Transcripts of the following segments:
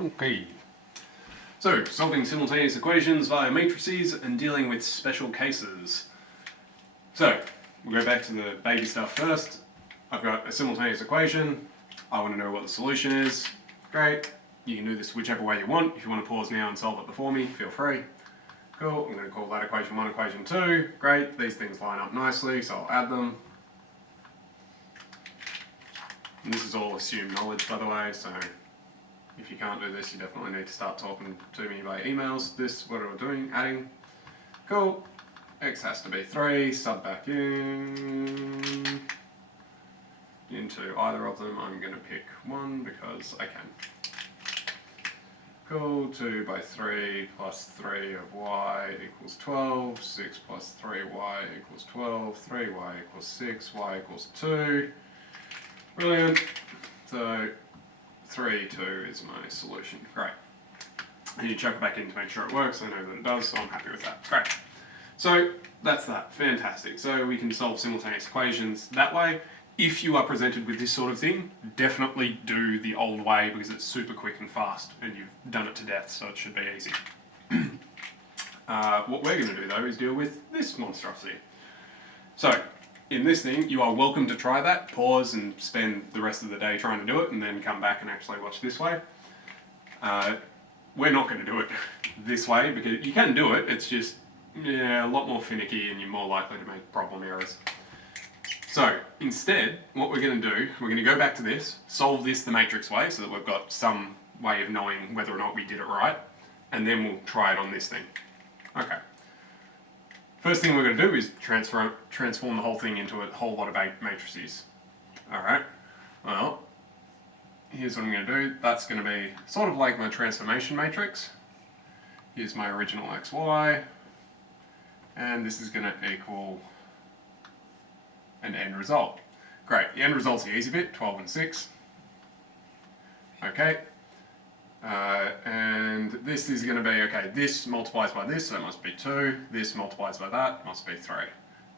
Okay. So, solving simultaneous equations via matrices and dealing with special cases. So, we'll go back to the baby stuff first. I've got a simultaneous equation. I want to know what the solution is. Great. You can do this whichever way you want. If you want to pause now and solve it before me, feel free. Cool. I'm going to call that equation 1, equation 2. Great. These things line up nicely, so I'll add them. And this is all assumed knowledge, by the way, so if you can't do this, you definitely need to start talking to me by emails. This, what am I doing? Adding. Cool. X has to be 3. Sub back in. Into either of them. I'm going to pick 1 because I can. Cool. 2 by 3 plus 3 of y equals 12. 6 plus 3y equals 12. 3y equals 6. Y equals 2. Brilliant. So 3, 2 is my solution. Great. And you chuck it back in to make sure it works. I know that it does, so I'm happy with that. Great. So that's that. Fantastic. So we can solve simultaneous equations that way. If you are presented with this sort of thing, definitely do the old way because it's super quick and fast and you've done it to death, so it should be easy. What we're going to do though is deal with this monstrosity. So, in this thing, you are welcome to try that, pause and spend the rest of the day trying to do it, and then come back and actually watch this way. We're not going to do it this way, because you can do it, it's just a lot more finicky and you're more likely to make problem errors. So, instead, what we're going to do, we're going to go back to this, solve this the matrix way, so that we've got some way of knowing whether or not we did it right, and then we'll try it on this thing. Okay. First thing we're going to do is transform the whole thing into a whole lot of matrices. Alright, well, here's what I'm going to do. That's going to be sort of like my transformation matrix. Here's my original xy, and this is going to equal an end result. Great, the end result's the easy bit, 12 and 6. Okay. And this is going to be, okay, this multiplies by this, so it must be 2. This multiplies by that, must be 3.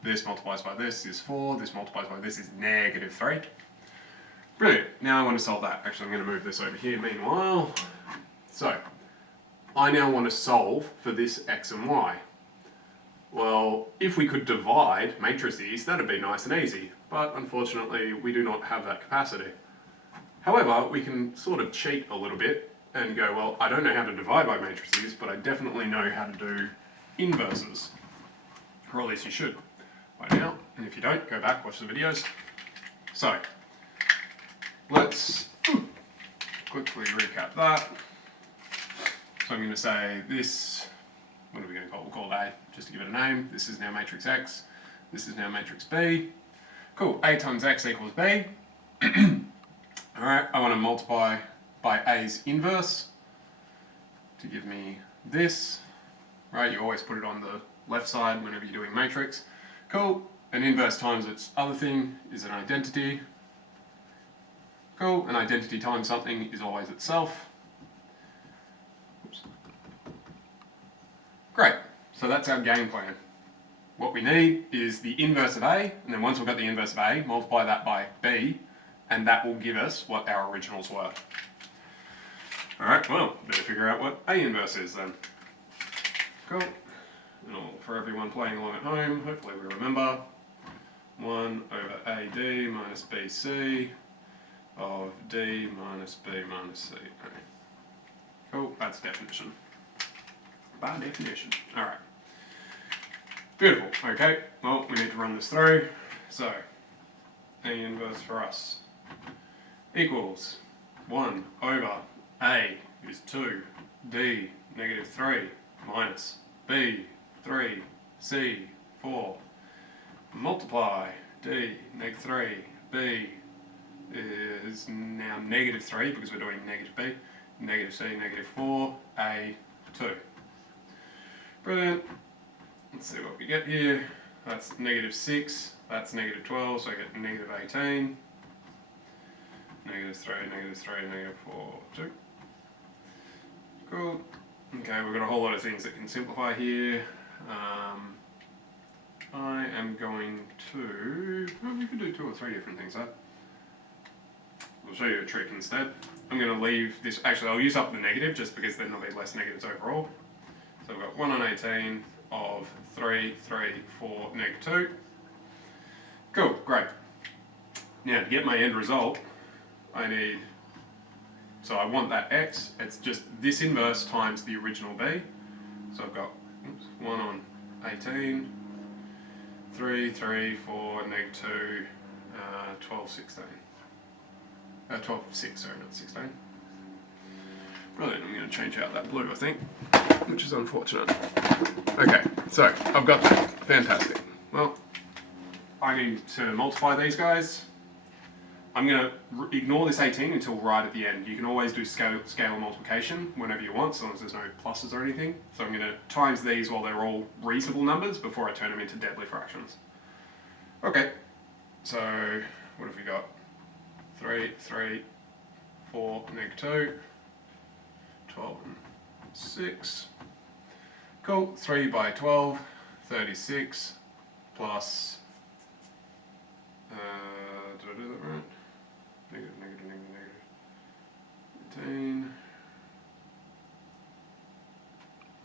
This multiplies by this is 4. This multiplies by this is negative 3. Brilliant. Now I want to solve that. Actually, I'm going to move this over here meanwhile. So, I now want to solve for this x and y. Well, if we could divide matrices, that'd be nice and easy. But unfortunately, we do not have that capacity. However, we can sort of cheat a little bit and go, well, I don't know how to divide by matrices, but I definitely know how to do inverses. Or at least you should by now. And if you don't, go back, watch the videos. So, let's quickly recap that. So I'm going to say this, what are we going to call it? We'll call it A, just to give it a name. This is now matrix X. This is now matrix B. Cool, A times X equals B. Alright, I want to multiply by A's inverse to give me this. Right, you always put it on the left side whenever you're doing matrix. Cool, an inverse times its other thing is an identity. Cool, an identity times something is always itself. Oops. Great, so that's our game plan. What we need is the inverse of A, and then once we've got the inverse of A, multiply that by B, and that will give us what our originals were. Alright, well, better figure out what A inverse is then. Cool. And for everyone playing along at home, hopefully we remember. 1 over AD minus BC of D minus B minus C. Okay. Cool, that's definition. By definition. Alright. Beautiful. Okay, well, we need to run this through. So, A inverse for us equals 1 over A is 2, D negative 3 minus B 3, C 4, multiply D negative 3, B is now negative 3 because we're doing negative B, negative C negative 4, A 2. Brilliant. Let's see what we get here. That's negative 6, that's negative 12, so I get negative 18. Negative 3, negative 3, negative 4, 2. Cool. Okay, we've got a whole lot of things that can simplify here. I am going to... Well, we could do 2 or 3 different things, huh? I'll show you a trick instead. I'm going to leave this, actually I'll use up the negative just because then there'll be less negatives overall. So I've got 1 on 18 of 3, 3, 4, negative 2. Cool, great. Now to get my end result, I need, so I want that x, it's just this inverse times the original b. So I've got 1 on 18, 3, 3, 4, negative 2, 12, 16. 12, 6, sorry, not 16. Brilliant, I'm going to change out that blue, I think, which is unfortunate. Okay, so I've got that. Fantastic. Well, I need to multiply these guys. I'm going to ignore this 18 until right at the end. You can always do scalar multiplication whenever you want, as long as there's no pluses or anything. So I'm going to times these while they're all reasonable numbers before I turn them into deadly fractions. Okay, so what have we got? 3, 3, 4, negative 2, 12 and 6. Cool, 3 by 12, 36, plus, did I do that right? Negative, negative, negative, negative. 18,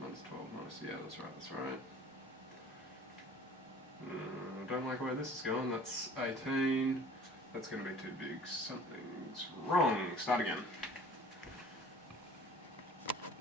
minus 12, minus, yeah, that's right. Don't like where this is going, that's 18. That's going to be too big. Something's wrong. Start again.